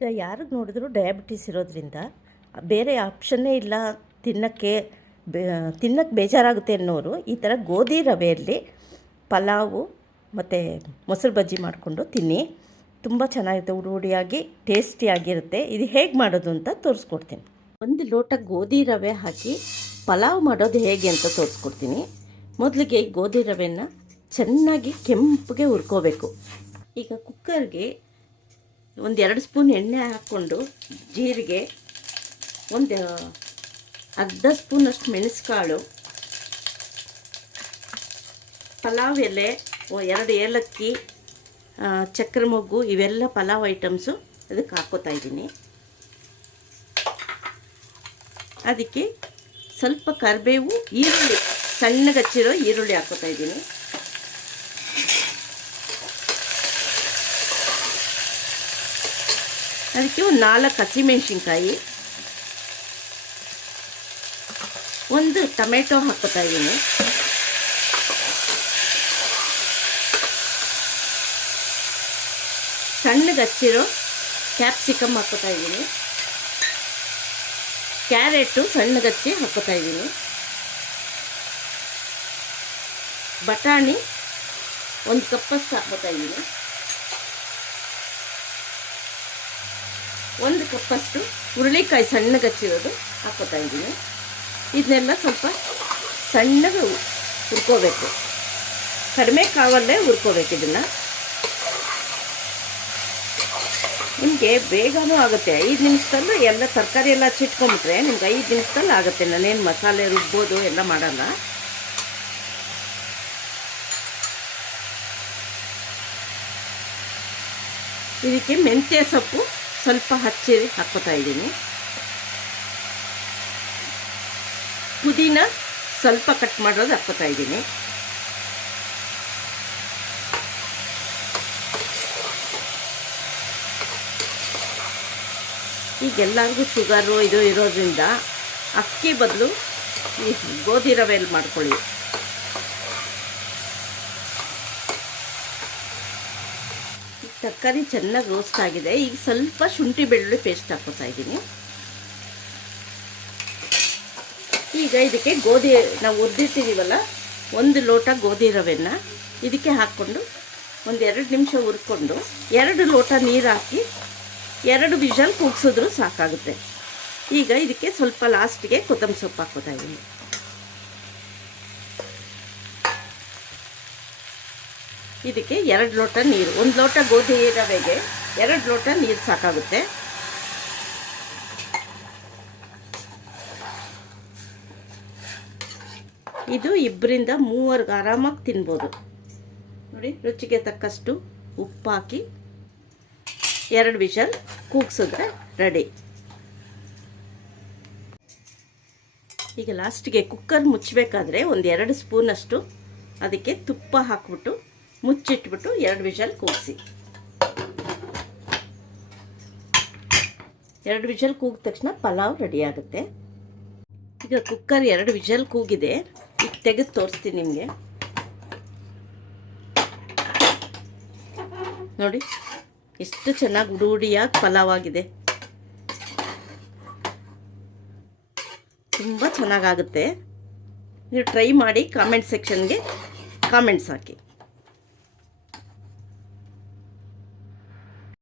ಈಗ ಯಾರಿಗೆ ನೋಡಿದ್ರು ಡಯಾಬಿಟಿಸ್ ಇರೋದ್ರಿಂದ ಬೇರೆ ಆಪ್ಷನ್ನೇ ಇಲ್ಲ ತಿನ್ನೋಕ್ಕೆ ತಿನ್ನೋಕ್ಕೆ ಬೇಜಾರಾಗುತ್ತೆ ಅನ್ನೋರು ಈ ಥರ ಗೋಧಿ ರವೆಯಲ್ಲಿ ಪಲಾವು ಮತ್ತು ಮೊಸರು ಬಜ್ಜಿ ಮಾಡಿಕೊಂಡು ತಿನ್ನಿ. ತುಂಬ ಚೆನ್ನಾಗಿರುತ್ತೆ, ಹುಡಿಯಾಗಿ ಟೇಸ್ಟಿಯಾಗಿರುತ್ತೆ. ಇದು ಹೇಗೆ ಮಾಡೋದು ಅಂತ ತೋರಿಸ್ಕೊಡ್ತೀನಿ. 1 ಲೋಟ ಗೋಧಿ ರವೆ ಹಾಕಿ ಪಲಾವ್ ಮಾಡೋದು ಹೇಗೆ ಅಂತ ತೋರಿಸ್ಕೊಡ್ತೀನಿ. ಮೊದಲಿಗೆ ಗೋಧಿ ರವೆನ ಚೆನ್ನಾಗಿ ಕೆಂಪಗೆ ಹುರ್ಕೋಬೇಕು. ಈಗ ಕುಕ್ಕರ್ಗೆ 1-2 ಸ್ಪೂನ್ ಎಣ್ಣೆ ಹಾಕ್ಕೊಂಡು ಜೀರಿಗೆ, ಒಂದು ಅರ್ಧ ಸ್ಪೂನಷ್ಟು ಮೆಣಸುಕಾಳು, ಪಲಾವ್ ಎಲೆ, 2 ಏಲಕ್ಕಿ, ಚಕ್ರ ಮೊಗ್ಗು, ಇವೆಲ್ಲ ಪಲಾವ್ ಐಟಮ್ಸು ಅದಕ್ಕೆ ಹಾಕ್ಕೋತಾ ಇದ್ದೀನಿ. ಅದಕ್ಕೆ ಸ್ವಲ್ಪ ಕರಿಬೇವು, ಈರುಳ್ಳಿ, ಸಣ್ಣಗೆ ಹಚ್ಚಿರೋ ಈರುಳ್ಳಿ ಹಾಕ್ಕೋತಾ ಇದ್ದೀನಿ. ಅದಕ್ಕೆ ಒಂದು 4 ಹಸಿಮೆಣಸಿನ್ಕಾಯಿ, 1 ಟೊಮೆಟೊ ಹಾಕ್ಕೋತಾ ಇದ್ದೀನಿ. ಸಣ್ಣಗೆ ಹಚ್ಚಿರೋ ಕ್ಯಾಪ್ಸಿಕಮ್ ಹಾಕ್ಕೋತಾ ಇದ್ದೀನಿ. ಕ್ಯಾರೆಟು ಸಣ್ಣಗೆ ಹಚ್ಚಿ ಹಾಕ್ಕೋತಾ ಇದ್ದೀನಿ. ಬಟಾಣಿ 1 ಕಪ್ಪಷ್ಟು ಹಾಕ್ಕೋತಾ ಇದ್ದೀನಿ. 1 ಕಪ್ಪಷ್ಟು ಹುರುಳಿಕಾಯಿ ಸಣ್ಣಗೆ ಹಚ್ಚಿರೋದು ಹಾಕ್ಕೋತಾ ಇದ್ದೀನಿ. ಇದನ್ನೆಲ್ಲ ಸ್ವಲ್ಪ ಸಣ್ಣಗೆ ಹುರ್ಕೋಬೇಕು, ಕಡಿಮೆ ಕಾವಲ್ಲೇ ಹುರ್ಕೋಬೇಕು. ಇದನ್ನು ನಿಮಗೆ ಬೇಗನೂ ಆಗುತ್ತೆ. 5 ನಿಮಿಷದಲ್ಲೂ ಎಲ್ಲ ತರಕಾರಿ ಎಲ್ಲ ಹಚ್ಚಿಟ್ಕೊಂಬಿಟ್ರೆ ನಿಮ್ಗೆ 5 ನಿಮಿಷದಲ್ಲಿ ಆಗುತ್ತೆ. ನಾನೇನು ಮಸಾಲೆ ರುಬ್ಬೋದು ಎಲ್ಲ ಮಾಡಲ್ಲ. ಇದಕ್ಕೆ ಮೆಂತ್ಯ ಸೊಪ್ಪು ಸ್ವಲ್ಪ ಹಚ್ಚಿ ಹಾಕ್ಕೋತಾ ಇದ್ದೀನಿ. ಪುದೀನ ಸ್ವಲ್ಪ ಕಟ್ ಮಾಡೋದು ಹಾಕ್ಕೋತಾ ಇದ್ದೀನಿ. ಈಗ ಎಲ್ಲರಿಗೂ ಶುಗರು ಇದು ಇರೋದ್ರಿಂದ ಅಕ್ಕಿ ಬದಲು ಈ ಗೋಧಿ ರವೆಯಲ್ಲಿ ಮಾಡ್ಕೊಳ್ಳಿ. ತರಕಾರಿ ಚೆನ್ನಾಗಿ ರೋಸ್ಟ್ ಆಗಿದೆ. ಈಗ ಸ್ವಲ್ಪ ಶುಂಠಿ ಬೆಳ್ಳುಳ್ಳಿ ಪೇಸ್ಟ್ ಹಾಕ್ಕೋತಾ ಇದ್ದೀನಿ. ಈಗ ಇದಕ್ಕೆ ಗೋಧಿ ನಾವು ಹುರಿದಿಟ್ಟಿದ್ದೀವಲ್ಲ, 1 ಲೋಟ ಗೋಧಿ ರವೆನ ಇದಕ್ಕೆ ಹಾಕ್ಕೊಂಡು 1-2 ನಿಮಿಷ ಹುರ್ಕೊಂಡು 2 ಲೋಟ ನೀರು ಹಾಕಿ 2 ವಿಷಲ್ ಕೂಗಿಸಿದ್ರೂ ಸಾಕಾಗುತ್ತೆ. ಈಗ ಇದಕ್ಕೆ ಸ್ವಲ್ಪ ಲಾಸ್ಟಿಗೆ ಕೊತ್ತಂಬರಿ ಸೊಪ್ಪು ಹಾಕ್ಕೋತಾ ಇದ್ದೀನಿ. ಇದಕ್ಕೆ 2 ಲೋಟ ನೀರು, 1 ಲೋಟ ಗೋಧಿ ರವೆಗೆ 2 ಲೋಟ ನೀರು ಸಾಕಾಗುತ್ತೆ. ಇದು 2-3 ಆರಾಮಾಗಿ ತಿನ್ಬೋದು. ನೋಡಿ, ರುಚಿಗೆ ತಕ್ಕಷ್ಟು ಉಪ್ಪು ಹಾಕಿ 2 ವಿಷಲ್ ಕೂಗಿಸಿದ್ರೆ ರೆಡಿ. ಈಗ ಲಾಸ್ಟಿಗೆ ಕುಕ್ಕರ್ ಮುಚ್ಚಬೇಕಾದ್ರೆ 1-2 ಸ್ಪೂನಷ್ಟು ಅದಕ್ಕೆ ತುಪ್ಪ ಹಾಕ್ಬಿಟ್ಟು ಮುಚ್ಚಿಟ್ಬಿಟ್ಟು 2 ವಿಷಲ್ ಕೂಗಿಸಿ. 2 ವಿಷಲ್ ಕೂಗಿದ ತಕ್ಷಣ ಪಲಾವ್ ರೆಡಿ ಆಗುತ್ತೆ. ಈಗ ಕುಕ್ಕರ್ 2 ವಿಷಲ್ ಕೂಗಿದೆ. ಈಗ ತೆಗೆದು ತೋರಿಸ್ತೀನಿ ನಿಮಗೆ. ನೋಡಿ ಎಷ್ಟು ಚೆನ್ನಾಗಿ ಹುಡಿಯಾಗಿ ಪಲಾವ್ ಆಗಿದೆ. ತುಂಬ ಚೆನ್ನಾಗಾಗುತ್ತೆ. ನೀವು ಟ್ರೈ ಮಾಡಿ, ಕಾಮೆಂಟ್ ಸೆಕ್ಷನ್ಗೆ ಕಾಮೆಂಟ್ಸ್ ಹಾಕಿ.